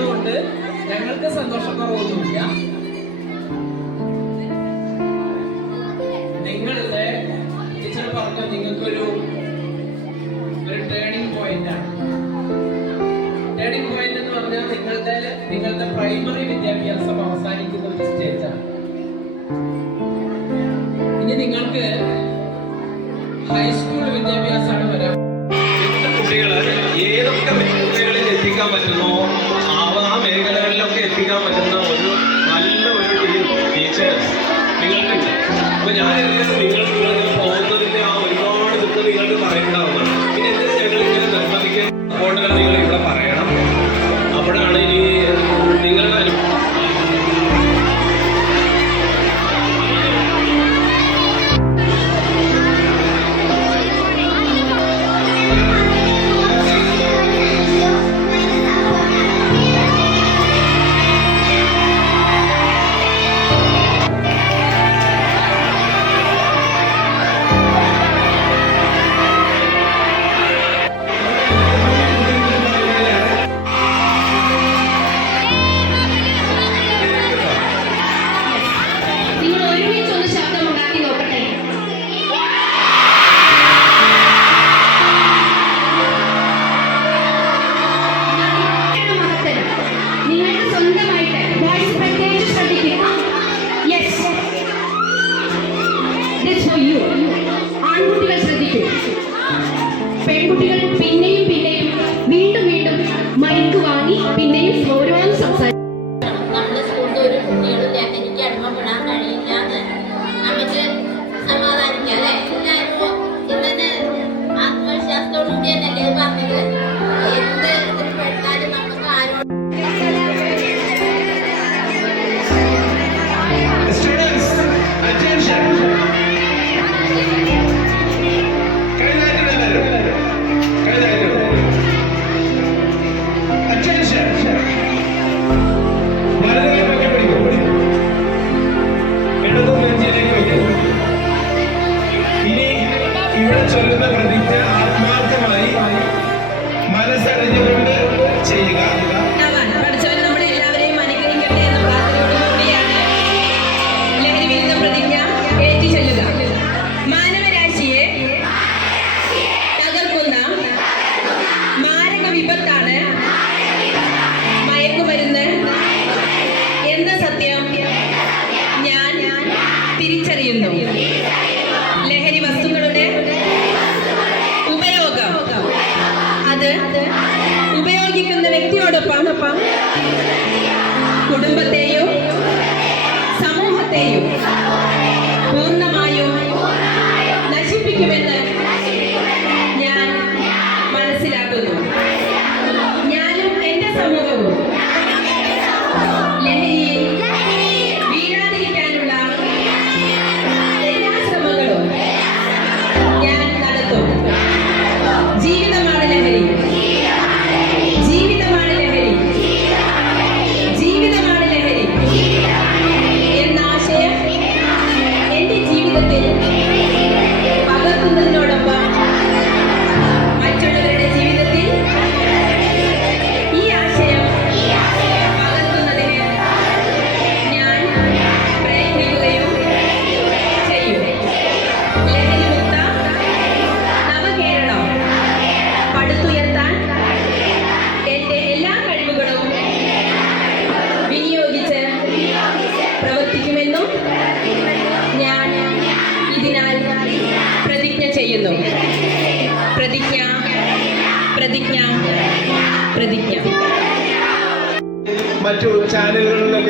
കൊണ്ട് ഞങ്ങൾക്ക് സന്തോഷക്കുറവൊന്നുമില്ല. നിങ്ങളുടെ ടീച്ചർ പറഞ്ഞ നിങ്ങൾക്കൊരു ഒരു ടേണിംഗ് പോയിന്റ് ആണ്. ടേണിംഗ് പോയിന്റ് എന്ന് പറഞ്ഞാൽ നിങ്ങളുടെ നിങ്ങളുടെ പ്രൈമറി വിദ്യാഭ്യാസം അവസാനിക്കുന്ന ഒരു സ്റ്റേജാണ് ഇനി നിങ്ങൾക്ക് ഹൈസ്കൂൾ വിദ്യാഭ്യാസമാണ് വരാം കുട്ടികൾ ഏതൊക്കെ എത്തിക്കാൻ പറ്റുന്നോ? ആ മേഖലകളിലൊക്കെ എത്തിക്കാൻ പറ്റുന്ന ഒരു നല്ല ഒരു ടീം ടീച്ചേഴ്സ് നിങ്ങൾക്കുണ്ട് അപ്പൊ ഞാൻ നിങ്ങൾ പോകുന്നതിന്റെ ആ ഒരുപാട് ദുഃഖം നിങ്ങൾക്ക് പിന്നെ എന്തിനാ ചേട്ടൻ ഇങ്ങനെ നിർബന്ധിക്കാൻ? നിങ്ങൾ ഇവിടെ പറയണം. അപ്പോഴാണ് ഇനി നിങ്ങളുടെ ചൊല്ലുന്ന പ്രതിജ്ഞ ആത്മാർത്ഥമായി മനസ്സറിഞ്ഞുകൊണ്ട് ചെയ്യുക. ചെയ്യുന്നു. പ്രതിജ്ഞ പ്രതിജ്ഞ പ്രതിജ്ഞ. മറ്റു ചാനലുകളിലൊക്കെ